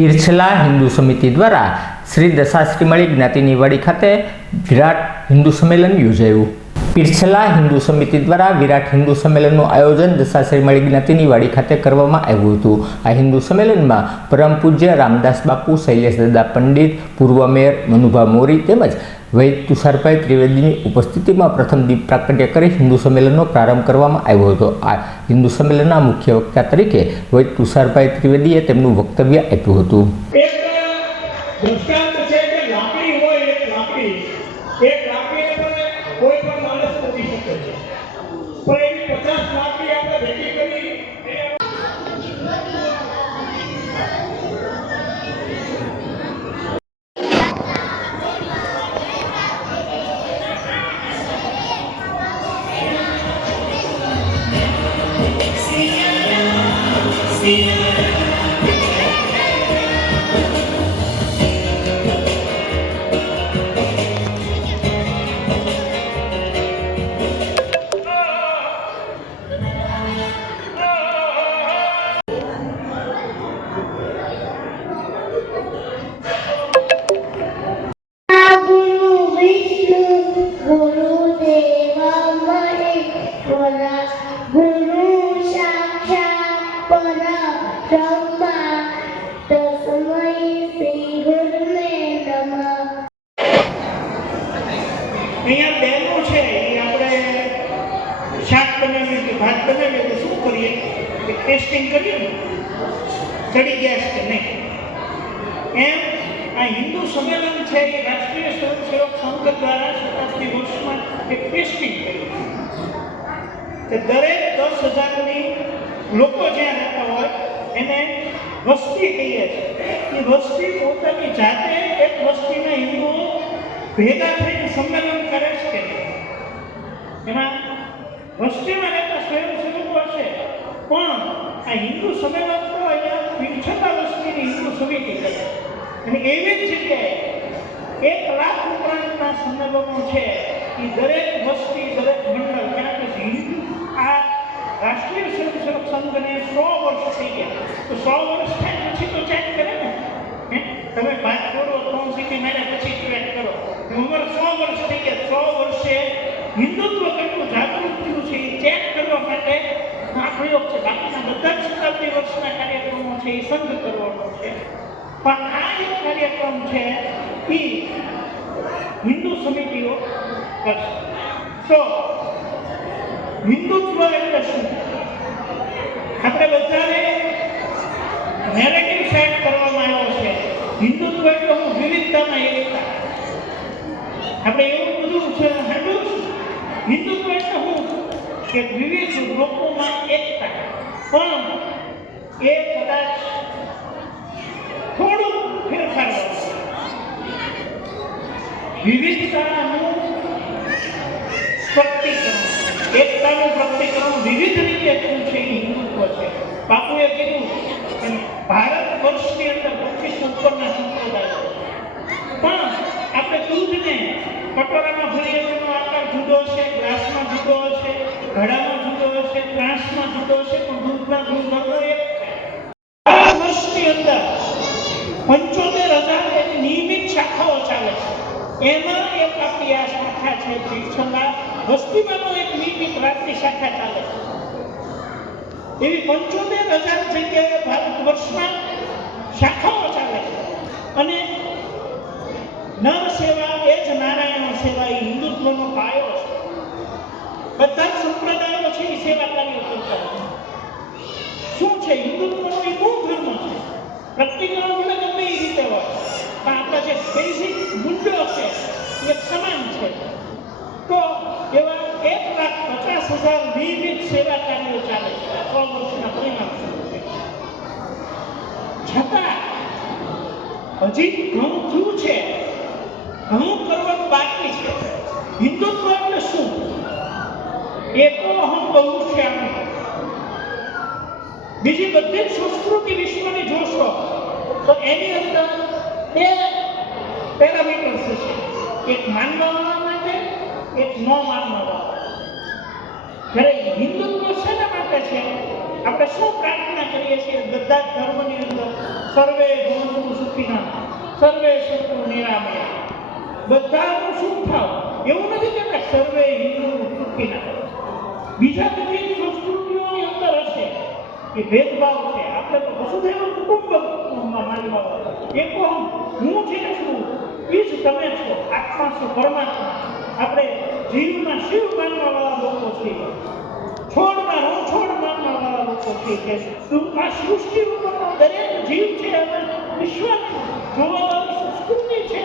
પીરછલા હિન્દુ સમિતિ દ્વારા શ્રી દશાશ્રીમળી જ્ઞાતિની વાડી ખાતે વિરાટ હિન્દુ સંમેલન યોજાયું। પીરછલા હિન્દુ સમિતિ દ્વારા વિરાટ હિન્દુ સંમેલનનું આયોજન દશાશ્રીમળી જ્ઞાતિની વાડી ખાતે કરવામાં આવ્યું હતું। આ હિન્દુ સંમેલનમાં પરમ પૂજ્ય રામદાસ બાપુ, શૈલેષ દાદા પંડિત, પૂર્વ મેયર મનુભા મોરી તેમજ વૈદ તુષારભાઈ ત્રિવેદીની ઉપસ્થિતિમાં પ્રથમ દીપ પ્રાગટ્ય કરી હિન્દુ સંમેલનનો પ્રારંભ કરવામાં આવ્યો હતો। આ હિન્દુ સંમેલનના મુખ્ય વક્તા તરીકે વૈદ તુષારભાઈ ત્રિવેદીએ તેમનું વક્તવ્ય આપ્યું હતું। ટેસ્ટિંગ કરીએ ચડી ગયા છે નહીં એમ આ હિન્દુ સંમેલન છે એ રાષ્ટ્રીય સ્વયંસેવક સંઘ દ્વારા શતાબ્દી વર્ષમાં એક ટેસ્ટિંગ કર્યું છે। દરેક 10,000ની લોકો જ્યાં રહેતા હોય એને વસ્તી કહીએ છીએ। એ વસ્તી પોતાની જાતે એક વસ્તીના હિન્દુઓ ભેગા થઈને સંમેલન કરે છે। એમાં વસ્તીમાં રહેતા સ્વયંસેવકો છે પણ આ હિન્દુ સંમેલન તો અહીંયા પીરછલા વસ્તીની હિન્દુ સમિતિ કરે અને એવી જ જગ્યાએ 1 લાખ ઉપરાંતના સંમેલનો છે એ દરેક વસ્તી, દરેક મંડળ, કારણ કે આ રાષ્ટ્રીય સ્વયંસેવક સંઘને 100 વર્ષ થઈ ગયા, તો 100 વર્ષ થાય પછી તો ચેક કરે ને, તમે વાત કરો 3 સિટી માર્યા પછી ચેક કરો। ઉંમર 100 વર્ષ થઈ ગયા, 100 વર્ષે હિન્દુત્વ કેટલું જાગૃત થયું છે એ ચેક કરવા માટે આ પ્રયોગ છે। બાકીના બધા જ શતાબ્દી વર્ષના કાર્યક્રમો છે એ સંઘ કરવાનો છે, પણ આ એક કાર્યક્રમ છે એ હિન્દુ સમિતિઓ કરશે। તો હિન્દુત્વ એટલે શું? આપણે બધાને નેરેટિવ સેટ કરવામાં આવ્યો છે હિન્દુત્વ એટલે હું વિવિધતામાં એકતા। આપણે એવું બધું છે સાંભળ્યું છે હિન્દુત્વ એટલે હું કે વિવિધ લોકોમાં એકતા, પણ એ કદાચ થોડું ફેરફાર કરશે। વિવિધતાનું પ્રકટીકરણ, એકતાનું પ્રકટીકરણ વિવિધ રીતે શું છે એ હિન્દુત્વ છે। બાપુએ કીધું કે ભારત વર્ષની અંદર 25 ઉપરના સંપ્રદાયો, પણ આપણે દૂધને કટોરામાં ભરીએ તેનો આકાર જુદો છે, ગ્લાસમાં જુદો છે, ઘડામાં જુદો છે, ત્રાસમાં જુદો છે, પણ દૂધના ગુણધર્મો એક છે। ભારત વર્ષની અંદર 75,000 એની નિયમિત શાખાઓ ચાલે છે, એમાં એક આપણી આ શાખા છે પીરછલા વસ્તીમાંનો એક નિયમિત રાત્રિ શાખા ચાલે છે। એવી 75,000 જગ્યાએ ભારત વર્ષમાં શાખાઓ ચાલે છે અને નર સેવા એ જ નારાયણ સેવા એ હિન્દુત્વનો પાયો છે। બધા જ સંપ્રદાયો છે એ સેવા કાર્ય કરતા હોય। શું છે હિન્દુત્વનો એ મૂળ ધર્મ છે, પ્રકટીકરણ ભલે ગમે એ રીતે હોય પણ આપણા જે બેઝિક મૂલ્યો છે એ સમાન છે। તો એવા 1,50,000 નિયમિત સેવા કાર્યો ચાલે છે 100 વર્ષના પરિણામ છતાં હજી ઘણું થયું છે, ઘણું કરવાનું બાકી છે। હિન્દુત્વ એટલે શું? એકો અહમ બહુશ્યામ, બીજી બધી જ સંસ્કૃતિ વિશ્વની જોશો તો એની અંદર 2 પેરામીટર્સ છે, એક માનવા માટે, એક ન માનવા। જ્યારે હિન્દુત્વ શેના માટે છે? આપણે શું પ્રાર્થના કરીએ છીએ બધા ધર્મની અંદર? સર્વે ભવંતુ સુખિનઃ સર્વે સંતુ નિરામયા. બધાનું સુખ થાવ એવું નથી કહેતા સર્વે હિન્દુ સુખિનઃ. બીજા કેટલીક સંસ્કૃતિઓની અંદર હશે કે ભેદભાવ છે. આપણે તો વસુધૈવ કુટુંબકમમાં માનવા એકો હું જે છું એ જ તમે છો. આત્મા છો પરમાત્મા. આપણે જીવમાં શિવ માનવાવાળા લોકો છીએ, છોડમાં હું છોડ માનવાવાળા લોકો છીએ. કે આ સૃષ્ટિ ઉપરનો દરેક જીવ છે અને વિશ્વની જોવાવાળી સંસ્કૃતિ છે